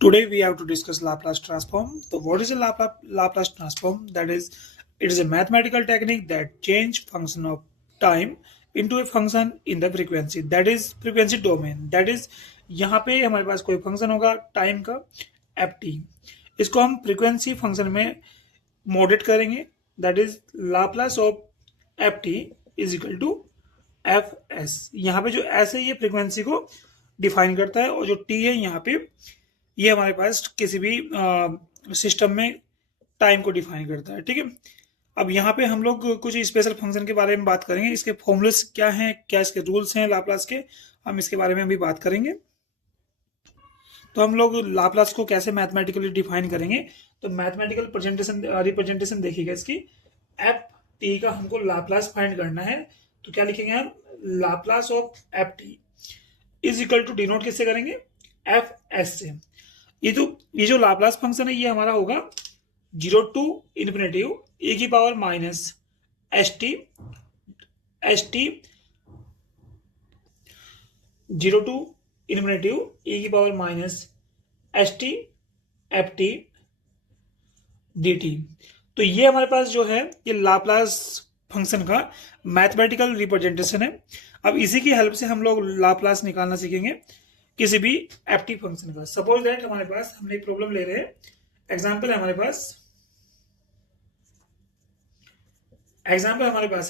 Today we have to discuss Laplace transform. So what is a Laplace transform? That is, it is a mathematical technique that change function of time into a function in the frequency. That is frequency domain. That is यहाँ पे हमारे पास कोई function होगा time का ft, इसको हम frequency function में मॉडिट करेंगे. That is Laplace of ft is equal to F S. यहाँ पे जो एस है ये फ्रीक्वेंसी को डिफाइन करता है और जो टी है यहाँ पे ये हमारे पास किसी भी सिस्टम में टाइम को डिफाइन करता है. ठीक है. अब यहाँ पे हम लोग कुछ स्पेशल फंक्शन के बारे में बात करेंगे. इसके फॉर्मूलेस क्या हैं, क्या इसके रूल्स हैं लाप्लास के, हम इसके बारे में अभी बात करेंगे. तो हम लोग लाप्लास को कैसे मैथमेटिकली डिफाइन करेंगे. तो मैथमेटिकल रिप्रेजेंटेशन देखिएगा इसकी. एफ टी का हमको लाप्लास फाइंड करना है. तो क्या लिखेंगे हम, Laplace of F T is equal to denote किससे करेंगे, एफ एस से. ये जो लाप्लास फंक्शन है ये हमारा होगा 0 टू इन्फिनिटिव e की power minus S T 0 to infinitive e की power minus S T F T D T. तो ये हमारे पास जो है ये लाप्लास फंक्शन का मैथमेटिकल रिप्रेजेंटेशन है. अब इसी की हेल्प से हम लोग लाप्लास निकालना सीखेंगे किसी भी एफ फंक्शन का. सपोज दैट हमारे पास हमने एक प्रॉब्लम ले रहे हैं. एग्जांपल हमारे पास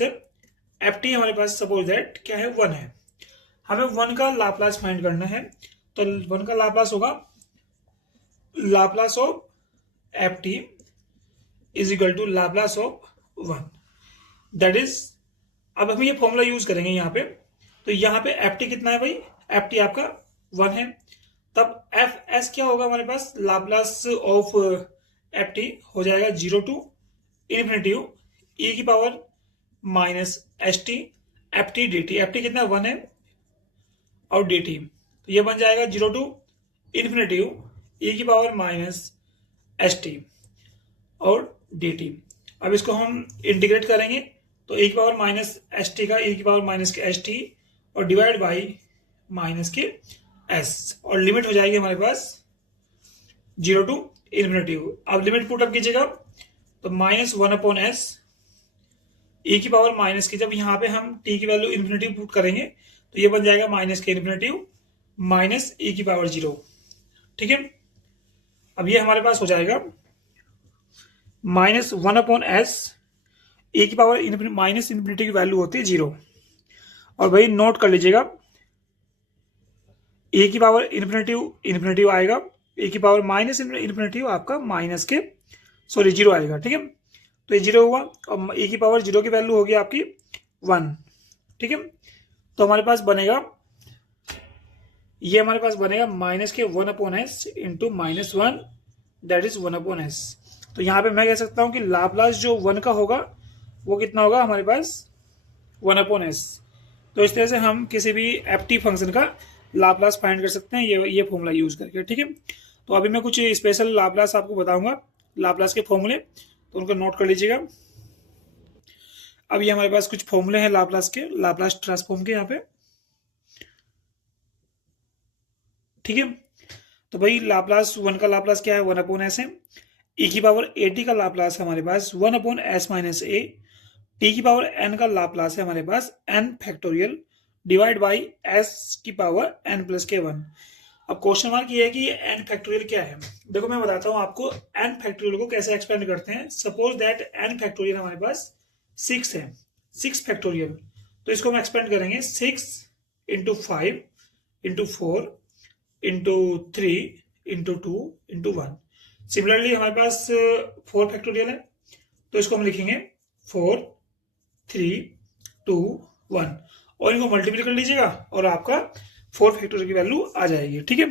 है एफ टी. हमारे पास सपोज दैट क्या है, 1 है. हमें 1 का लाप्लास फाइंड करना है. तो 1 का लाप्लास होगा Laplace of F T is equal to Laplace of 1. That is, अब हम ये फॉर्मूला यूज करेंगे यहाँ पे. तो यहाँ पे एफ टी कितना है भाई, एफ टी आपका 1 है. तब एफ एस क्या होगा हमारे पास, लाप्लास ऑफ एफ टी हो जाएगा 0 टू इन्फिनिटिव e की power minus S T F T D T. F T कितना 1 है और डी टी, तो ये बन जाएगा 0 टू इन्फिनिटिव e की पावर माइनस एस टी और डी टी. अब इसको हम इंटीग्रेट करेंगे तो e की पावर माइनस एस टी का e की पावर माइनस के एस टी और डिवाइड बाई माइनस के एस, और लिमिट हो जाएगी हमारे पास 0 टू इन्फिनिटिव. अब लिमिट पुट अप कीजिएगा तो माइनस 1 अपॉन एस ई की पावर माइनस की. जब यहाँ पे हम टी की वैल्यू इन्फिनिटिव पुट करेंगे तो ये बन जाएगा माइनस के इन्फिनिटिव माइनस ई की पावर 0. ठीक है. अब ये हमारे पास हो जाएगा माइनस 1 अपॉन एस ई की पावर माइनस इन्फिनिटी की वैल्यू होती है 0. और भाई नोट कर लीजिएगा ए की पावर इन्फिनिटिव आएगा, ए की पावर माइनस इन्फिनिटिव आपका माइनस के 0 आएगा. ठीक है. तो ये 0 हुआ और ए की पावर 0 की वैल्यू होगी आपकी 1. ठीक है. तो हमारे पास बनेगा माइनस के 1 upon S into minus 1, that is 1 upon S. तो यहाँ पे मैं कह सकता हूँ कि लाप्लास जो 1 का होगा वो कितना होगा हमारे पास 1 अपॉन एस. तो इस तरह से हम किसी भी एफ टी फंक्शन का लाप्लास फाइंड कर सकते हैं ये फॉर्मूला यूज करके. ठीक है. तो अभी मैं कुछ स्पेशल लाप्लास आपको बताऊंगा, लाप्लास के फॉर्मूले, तो उनको नोट कर लीजिएगा. अब ये हमारे पास कुछ फॉर्मूले हैं लाप्लास ट्रांसफॉर्म के यहाँ पे. ठीक है. तो भाई लाप्लास 1 का लाप्लास क्या है, 1 अपॉन एस है. ई की पावर ए टी का लाप्लास है हमारे पास 1 upon s minus a. T की पावर एन का लाप्लास है हमारे पास n factorial divide by s की पावर एन प्लस के 1. अब क्वेश्चन मार्क ये है कि एन फैक्टोरियल क्या है. देखो मैं बताता हूँ आपको एन फैक्टोरियल को कैसे एक्सपेंड करते हैं. सपोज दैट एन फैक्टोरियल हमारे पास 6 है, 6 फैक्टोरियल. तो इसको हम एक्सपेंड करेंगे 6 into 5 into 4 into 3 into 2 into 1. Similarly हमारे पास 4 फैक्टोरियल है, तो इसको हम लिखेंगे 4 3 2 1 और इनको मल्टीप्लाई कर लीजिएगा और आपका 4 फैक्टोरियल की वैल्यू आ जाएगी. ठीक है.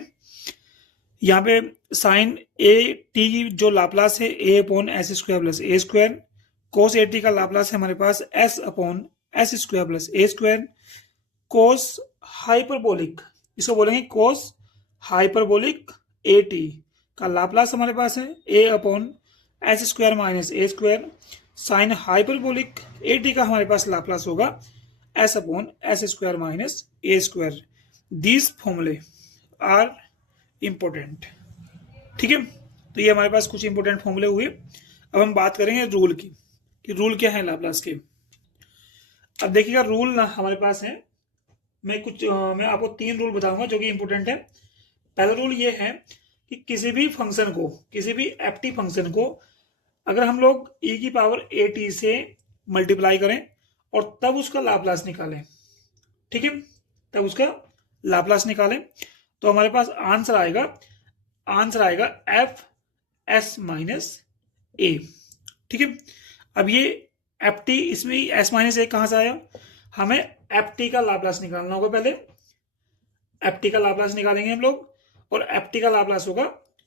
यहाँ पे साइन ए टी की जो लाप्लास है a upon S square plus A square. Cos A t का लाप्लास है हमारे पास s upon S square plus ए स्क्वायर. कोस हाइपरबोलिक, इसको बोलेंगे कोस हाइपरबोलिक ए टी का लाप्लास हमारे पास है a upon S square minus a square. Sine hyperbolic a t का हमारे पास लाप्लास होगा s upon S square minus a square. These formulae are important. ठीक है, तो ये हमारे पास कुछ इंपॉर्टेंट फॉर्मूले हुए। अब हम बात करेंगे रूल की, कि रूल क्या है लाप्लास के। अब देखिएगा रूल हमारे पास है, मैं आपको 3 रूल बताऊंगा जो कि इंपॉर्टेंट है। पहला रूल ये है कि किसी भी फंक्शन को, किसी भी एप्टी फंक्शन को अगर हम लोग e की पावर at से मल्टीप्लाई करें और तब उसका लाप्लास निकालें, ठीक है, तब उसका लाप्लास निकालें, तो हमारे पास आंसर आएगा एफ एस माइनस ए। ठीक है, अब ये एफ टी, इसमें एस माइनस ए कहां से आया, हमें एफ टी का लाप्लास निकालना होगा। पहले एफ टी का लाप्लास निकालेंगे हम लोग, और एफ टी का लाप्लास होगा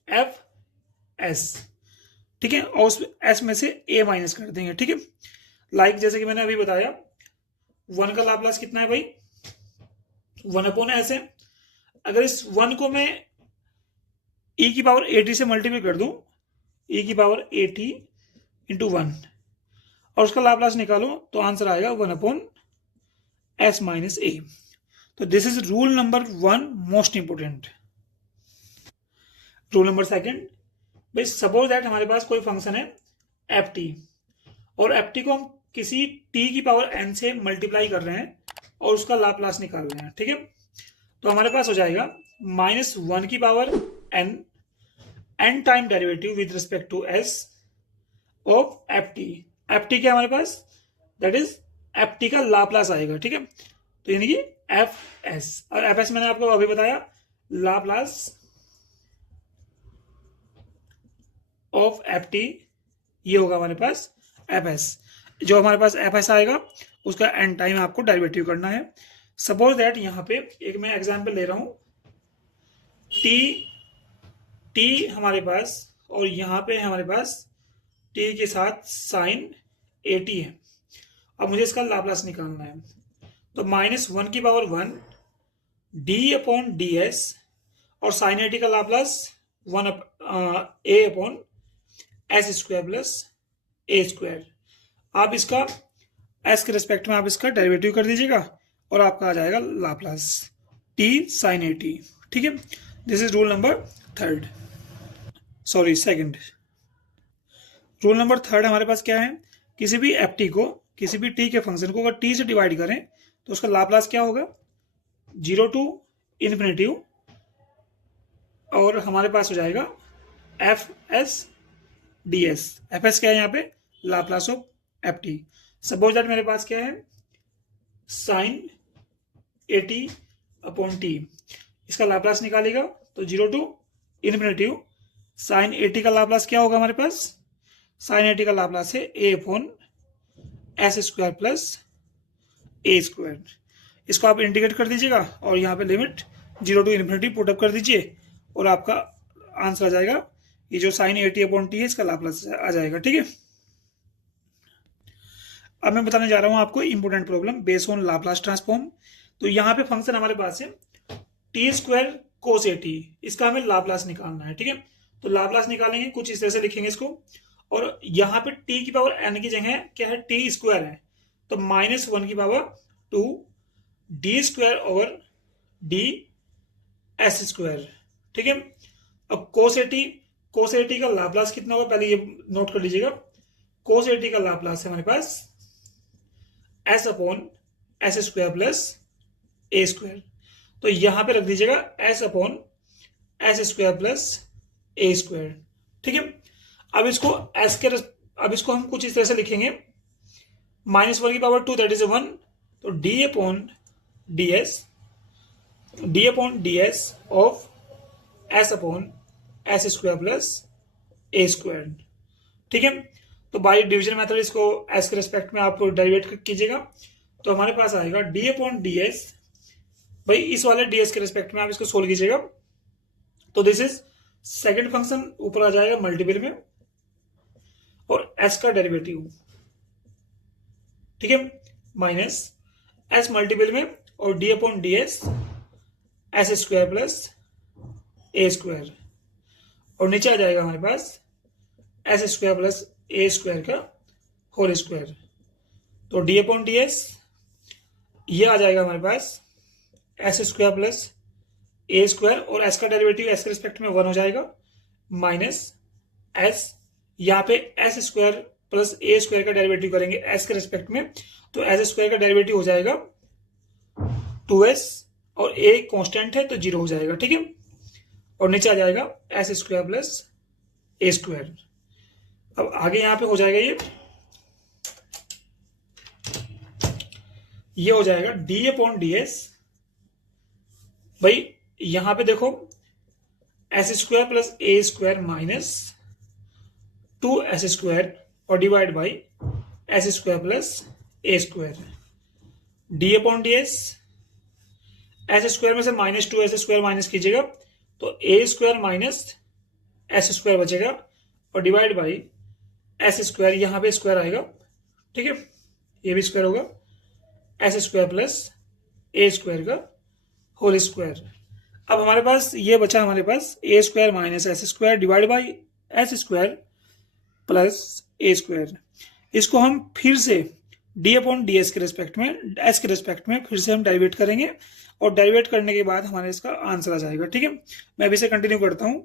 एफ एस। ठीक है, और उस एस में से ए माइनस कर देंगे। ठीक है, लाइक जैसे कि मैंने अभी बताया, 1 का लाप्लास कितना है भाई, 1/s है। अगर इस 1 को मैं e की पावर at से मल्टीप्लाई कर दूं, e की पावर at इंटू 1, और उसका लाप्लास निकालो, तो आंसर आएगा 1/s माइनस ए। तो this is rule number 1, most important. Rule number 2, भाई सपोज दैट हमारे पास कोई फंक्शन है एफ टी, और एफ टी को हम किसी टी की पावर एन से मल्टीप्लाई कर रहे हैं और उसका लाप्लास निकाल रहे हैं। ठीक है, तो हमारे पास हो जाएगा -1 की power N time derivative with respect to S of F T. F T क्या हमारे पास, दैट इज एफ टी का लाप्लास आएगा। ठीक है, तो यानी कि एफ एस, और एफ एस मैंने आपको अभी बताया लाप्लास ऑफ एफ टी, ये होगा हमारे पास एफ एस। जो हमारे पास एफ एस आएगा उसका एन टाइम आपको डेरिवेटिव करना है। सपोज दैट यहाँ पे एक मैं एग्जांपल ले रहा हूं, टी हमारे पास, और यहाँ पे हमारे पास टी के साथ साइन एटी है। अब मुझे इसका लाप्लास निकालना है, तो -1 की power 1 D upon d S, और साइन एटी का लाप्लास 1 ए अपॉन एस स्क्वायर प्लस ए स्क्वायर। आप इसका एस के रिस्पेक्ट में आप इसका डेरिवेटिव कर दीजिएगा, और आपका आ जाएगा Laplace T sine A T. ठीक है, this is rule number 2। Rule number 3 हमारे पास क्या है, किसी भी एफ टी को, किसी भी टी के फंक्शन को अगर टी से डिवाइड करें तो उसका लाप्लास क्या होगा, 0 टू इन्फिनिटिव, और हमारे पास हो जाएगा F S D S. F S क्या है यहाँ पे, Laplace of F T. Suppose that मेरे पास क्या है, साइन एटी अपॉन टी, इसका लाप्लास निकालेगा तो 0 टू इन्फिनिटिव, साइन एटी का लाप्लास क्या होगा हमारे पास, साइन एटी का लाप्लास है a upon S square plus A square. इसको आप इंटीग्रेट कर दीजिएगा, और यहाँ पे लिमिट 0 टू इन्फिनिटी पुटअप कर दीजिए, और आपका आंसर आ जाएगा, ये जो साइन एटी अपॉन टी है इसका लाप्लास आ जाएगा। ठीक है, अब मैं बताने जा रहा हूं आपको important problem based on Laplace transform. तो यहाँ पे फंक्शन हमारे पास है T square cos A T, इसका हमें लाप्लास निकालना है। ठीक है, तो लाप्लास निकालेंगे, कुछ इस तरह से लिखेंगे इसको, और यहाँ पे टी की पावर एन की जगह क्या है, टी स्क्वायर है, तो -1 की power 2 D square over D S square. ठीक है, अब कोस ए टी का लाप्लास कितना होगा, पहले ये नोट कर लीजिएगा, कोस ए टी का लाप्लास है हमारे पास s upon S square plus ए स्क्वायर। तो यहां पे रख दीजिएगा s upon S square plus ए स्क्वायर। ठीक है, अब इसको हम कुछ इस तरह से लिखेंगे, -1 की पावर 2 दैट इज 1, तो d upon d S of S upon S square plus A square. ठीक है, तो बाई डिवीजन मेथड इसको एस के रिस्पेक्ट में आप डेरिवेट कीजिएगा, तो हमारे पास आएगा डी अपॉन डी एस, भाई इस वाले डी एस के रिस्पेक्ट में आप इसको सोल्व कीजिएगा, तो दिस इज सेकंड फंक्शन ऊपर आ जाएगा मल्टीपल में, और एस का डेरिवेटिव। ठीक है, माइनस एस मल्टीपल में, और d upon d s s square plus ए स्क्वायर, और नीचे आ जाएगा हमारे पास एस स्क्वायर प्लस ए स्क्वायर का होल स्क्वायर। तो डी अपॉन डी एस ये आ जाएगा हमारे पास एस स्क्वायर प्लस ए स्क्वायर, और एस का डेरिवेटिव एस के रिस्पेक्ट में 1 हो जाएगा, माइनस एस, यहाँ पे एस स्क्वायर प्लस ए स्क्वायर का डेरिवेटिव करेंगे एस के रिस्पेक्ट में, तो एस स्क्वायर का डेरिवेटिव हो जाएगा 2s, और ए कांस्टेंट है तो 0 हो जाएगा, ठीक है। और नीचे आ जाएगा एस स्क्वायर प्लस ए स्क्वायर। अब आगे यहां पे हो जाएगा ये हो जाएगा डी अपॉन डी एस। भाई यहां पे देखो एस स्क्वायर प्लस ए स्क्वायर माइनस 2s स्क्वायर और divide by s square plus A square, D upon d s. S square में से -2s स्क्वायर माइनस कीजिएगा तो ए स्क्वायर माइनस एस स्क्वायर बचेगा, और डिवाइड बाई एस स्क्वायर, यहां पे square आएगा, ठीक है, ये भी स्क्वायर होगा, एस स्क्वायर प्लस ए स्क्वायर का होल स्क्वायर। अब हमारे पास ये बचा, हमारे पास a square minus s square divide by s square plus A square. इसको हम फिर से डी अपॉन डी एस के रिस्पेक्ट में, एस के रिस्पेक्ट में फिर से हम डेरिवेट करेंगे, और डेरिवेट करने के बाद हमारे इसका आंसर आ जाएगा, ठीक है। मैं अभी से कंटिन्यू करता हूं।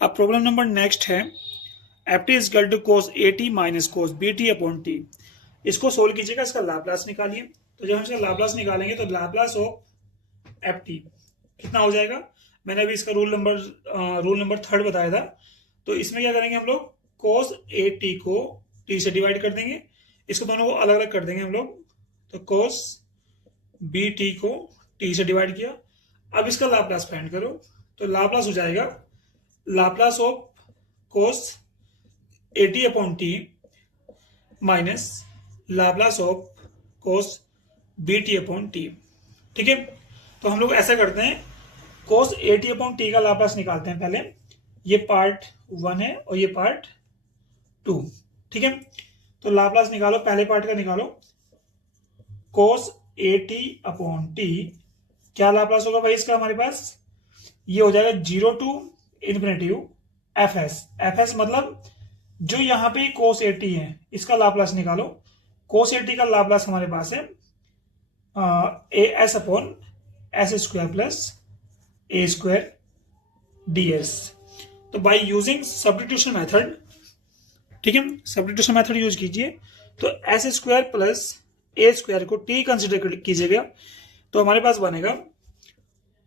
अब प्रॉब्लम नंबर नेक्स्ट है, F T is equal to cos A T minus cos B T upon T. इसको सोल्व कीजिएगा, इसका लाप्लास निकालिए। तो जब हम इसका लाप्लास निकालेंगे तो लाप्लास ऑफ एफ टी कितना हो जाएगा, मैंने अभी इसका रूल नंबर 3 बताया था। तो इसमें क्या करेंगे हम लोग, कोस ए टी को टी से डिवाइड कर देंगे, इसको दोनों को अलग अलग कर देंगे हम लोग। तो कोस बी टी को टी से डिवाइड किया। अब इसका लाप्लास फाइंड करो, तो लाप्लास हो जाएगा Laplace of cos A T upon T minus Laplace of cos B T upon T, ठीक है। तो हम लोग ऐसा करते हैं, cos A T upon T का लाप्लास निकालते हैं पहले। ये पार्ट 1 है और ये पार्ट 2, ठीक है। तो लाप्लास निकालो, पहले पार्ट का निकालो, cos A T upon T, क्या लाप्लास होगा भाई इसका हमारे पास, ये हो जाएगा 0 to infinitive F S. F S मतलब जो यहाँ पे कोस ए टी है, इसका लाप्लास निकालो। कोस ए टी का लाप्लास हमारे पास है A S upon S square plus A square D S. तो बाय यूजिंग सब्स्टिट्यूशन मेथड, ठीक है, सब्स्टिट्यूशन मेथड यूज कीजिए। तो एस स्क्वायर प्लस ए स्क्वायर को टी कंसिडर कीजिएगा, तो हमारे पास बनेगा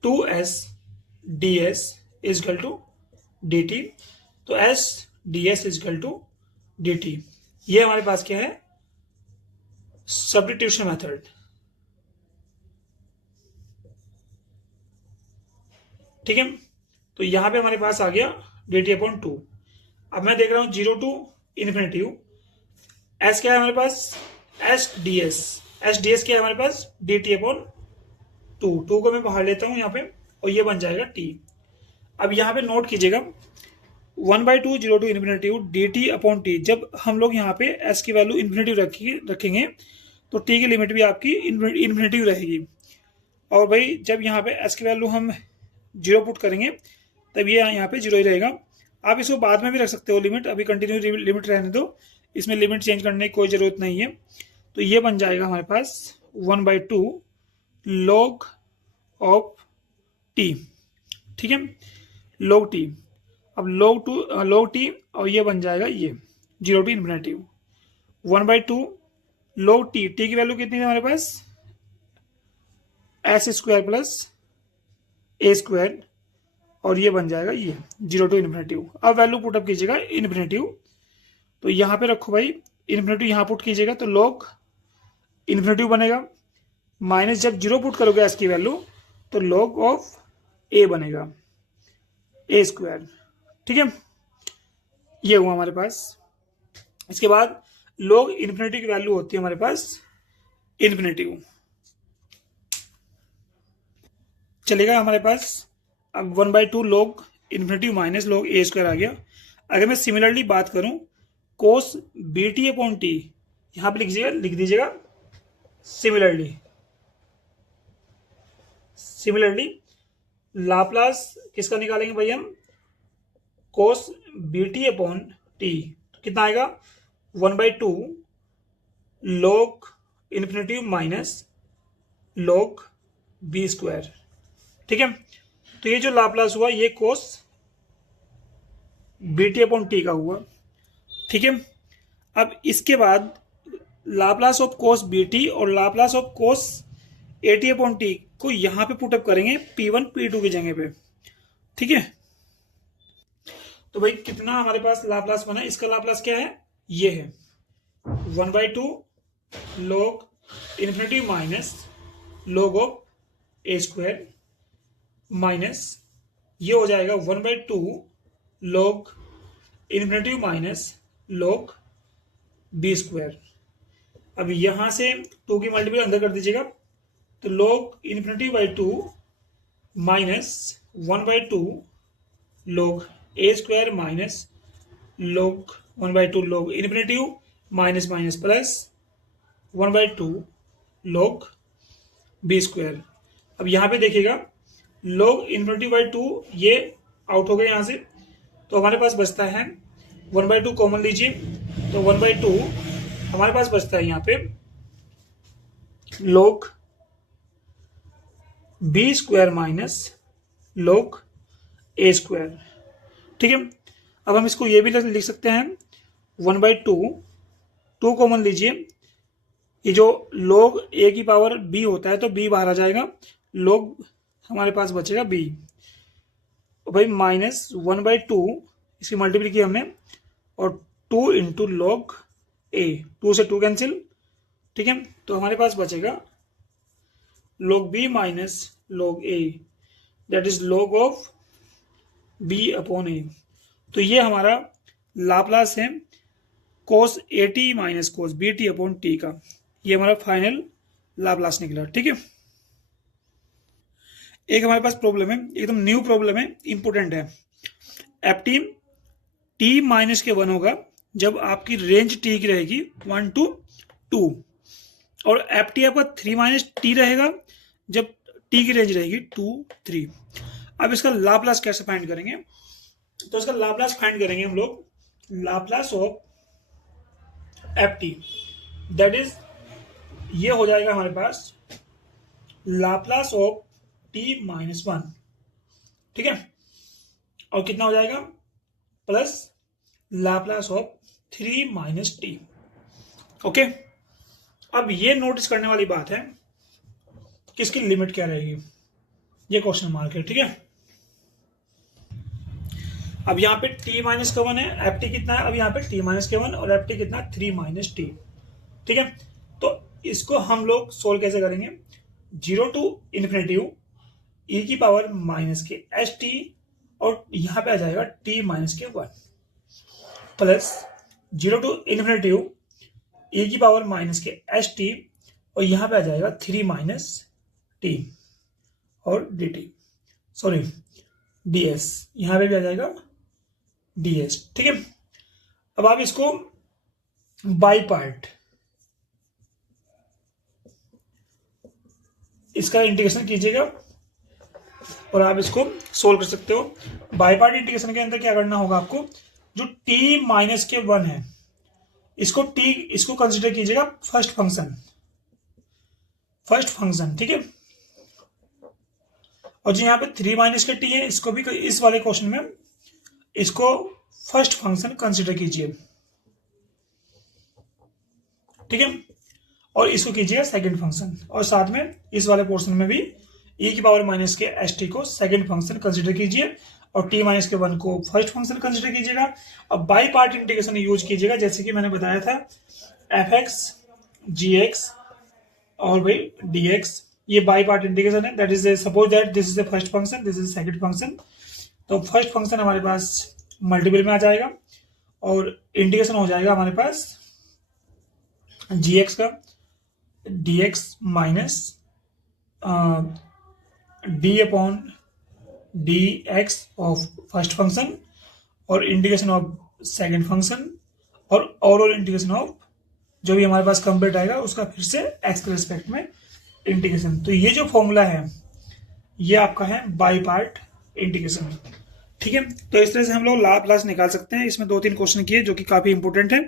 2s ds is equal to D T. तो s ds is equal to D T, ये हमारे पास क्या है, सब्स्टिट्यूशन मेथड, ठीक है। तो यहां पे हमारे पास आ गया डी टी अपॉन 2। अब मैं देख रहा हूं 0 टू इन्फिनिटिव, एस क्या है हमारे पास, एस डी एस क्या है हमारे पास, डी टी अपॉन 2 को मैं बाहर लेता हूं यहाँ पे, और ये बन जाएगा टी। अब यहाँ पे नोट कीजिएगा 1/2 0 to infinitive D T upon T. जब हम लोग यहाँ पे एस की वैल्यू इन्फिनिटिव रखेंगे तो टी की लिमिट भी आपकी इन्फिनिटिव रहेगी। और भाई जब यहाँ पे एस की वैल्यू हम 0 पुट करेंगे तब ये यहाँ पे 0 ही रहेगा। आप इसको बाद में भी रख सकते हो लिमिट, अभी कंटिन्यू लिमिट रहने दो, इसमें लिमिट चेंज करने की कोई ज़रूरत नहीं है। तो ये बन जाएगा हमारे पास 1/2 log ऑफ टी, ठीक है, log टी। अब log टी, और ये बन जाएगा ये 0 to infinitive 1/2 log T. T की वैल्यू कितनी है हमारे पास, एस स्क्वायर प्लस ए स्क्वायर, और ये बन जाएगा ये 0 टू इन्फिनिटिव। अब वैल्यू पुटअप कीजिएगा इन्फिनिटिव, तो यहाँ पे रखो भाई, इन्फिनिटिव यहाँ पुट कीजिएगा तो log इन्फिनिटिव बनेगा, माइनस जब 0 पुट करोगे एस की वैल्यू तो log ऑफ ए बनेगा, ए स्क्वायर, ठीक है। ये हुआ हमारे पास। इसके बाद log इन्फिनिटी की वैल्यू होती है हमारे पास इन्फिनिटिव, चलेगा हमारे पास। अब 1/2 log infinitive minus log A square आ गया। अगर मैं सिमिलरली बात करूं, cos B T upon T, यहां पे लिख दीजिएगा सिमिलरली लाप्लास किसका निकालेंगे भाई हम, cos B T upon t, तो कितना आएगा 1/2 log infinitive minus log B square, ठीक है। तो ये जो लाप्लास हुआ ये cos B T upon T का हुआ, ठीक है। अब इसके बाद Laplace of cos B t और Laplace of cos A T upon t को यहाँ पे पुटअप करेंगे P1 P2 की जगह पे, ठीक है। तो भाई कितना हमारे पास लाप्लास बना, इसका लाप्लास क्या है, ये है 1/2 log infinity minus log of A square minus ये हो जाएगा 1/2 log infinity minus log B square. अब यहां से 2 की मल्टीपल अंदर कर दीजिएगा, तो log infinity by 2 minus 1/2 log A square minus log 1/2 log infinity minus minus plus 1/2 log B square. अब यहाँ पे देखिएगा log इन्फिनिटी बाई 2 ये आउट हो गए यहाँ से, तो हमारे पास बचता है 1/2 कॉमन लीजिए, तो 1/2 हमारे पास बचता है यहाँ पे log B square minus log A square, ठीक है। अब हम इसको ये भी लिख सकते हैं 1/2, 2 कॉमन लीजिए, ये जो log a की पावर b होता है तो b बाहर आ जाएगा, log हमारे पास बचेगा b, भाई माइनस 1/2 इसकी मल्टीप्लाई की हमने, और 2 इंटू log a, 2 से 2 कैंसिल, ठीक है। तो हमारे पास बचेगा log b minus log a, that is log of b upon a। तो ये हमारा लाप्लास है cos A T minus cos B T upon T का, ये हमारा फाइनल लाप्लास निकला, ठीक है। एक हमारे पास प्रॉब्लम है, एकदम न्यू प्रॉब्लम है, इंपोर्टेंट है। एफ टी टी माइनस के 1 होगा जब आपकी रेंज टी की रहेगी 1 to 2, और एफ टी आपका 3 माइनस टी रहेगा जब टी की रेंज रहेगी 2 3। अब इसका लाप्लास कैसे फाइंड करेंगे, तो इसका लाप्लास फाइंड करेंगे हम लोग, Laplace of F T, that is ये हो जाएगा हमारे पास लाप्लास ऑफ टी माइनस 1, ठीक है, और कितना हो जाएगा plus Laplace of 3 minus T, okay. अब ये नोटिस करने वाली बात है कि इसकी लिमिट क्या रहेगी, ये क्वेश्चन मार्क है, ठीक है। अब यहाँ पे t माइनस का 1 है, एफ टी कितना है, अब यहाँ पे t माइनस के 1 और एफ टी कितना 3 माइनस टी, ठीक है। तो इसको हम लोग सोल्व कैसे करेंगे, 0 टू इन्फिनिटी e की पावर माइनस के एच टी, और यहाँ पे आ जाएगा t माइनस के 1 प्लस 0 टू इन्फिनिटी e की पावर माइनस के एच टी, और यहाँ पे आ जाएगा 3 माइनस टी और डी टी, सॉरी ds, यहाँ पे भी आ जाएगा ds, ठीक है। अब आप इसको बाई पार्ट इसका इंटीग्रेशन कीजिएगा और आप इसको सोल्व कर सकते हो। बाई पार्ट इंटीग्रेशन के अंदर क्या करना होगा आपको, जो t माइनस के 1 है इसको कंसिडर कीजिएगा फर्स्ट फंक्शन, ठीक है। और जो यहाँ पे 3 माइनस के t है, इसको भी इस वाले क्वेश्चन में इसको फर्स्ट फंक्शन कंसिडर कीजिए, ठीक है, और इसको कीजिएगा सेकंड फंक्शन, और साथ में इस वाले पोर्शन में भी e की पावर माइनस के एच टी को सेकंड फंक्शन कंसिडर कीजिए, और t माइनस के 1 को फर्स्ट फंक्शन कंसिडर कीजिएगा। अब बाई पार्ट इंटीग्रेशन यूज कीजिएगा, जैसे कि मैंने बताया था एफ एक्स जी एक्स और भाई डी एक्स, ये बाई पार्ट इंटीग्रेशन है, that is suppose that this is the first function, this is second function, तो फर्स्ट फंक्शन हमारे पास मल्टीपल में आ जाएगा और इंटीग्रेशन हो जाएगा हमारे पास जी एक्स का D x minus D upon D x of first function, और इंटीग्रेशन ऑफ सेकंड फंक्शन, और ओवरऑल इंटीग्रेशन ऑफ जो भी हमारे पास कंप्लीट आएगा उसका फिर से एक्स के रिस्पेक्ट में इंटीग्रेशन। तो ये जो फॉर्मूला है ये आपका है बाई पार्ट इंटीग्रेशन, ठीक है। तो इस तरह से हम लोग लाप्लास निकाल सकते हैं। इसमें 2-3 क्वेश्चन किए जो कि काफी इंपोर्टेंट है,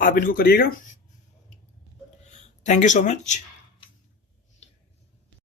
आप इनको करिएगा। Thank you so much.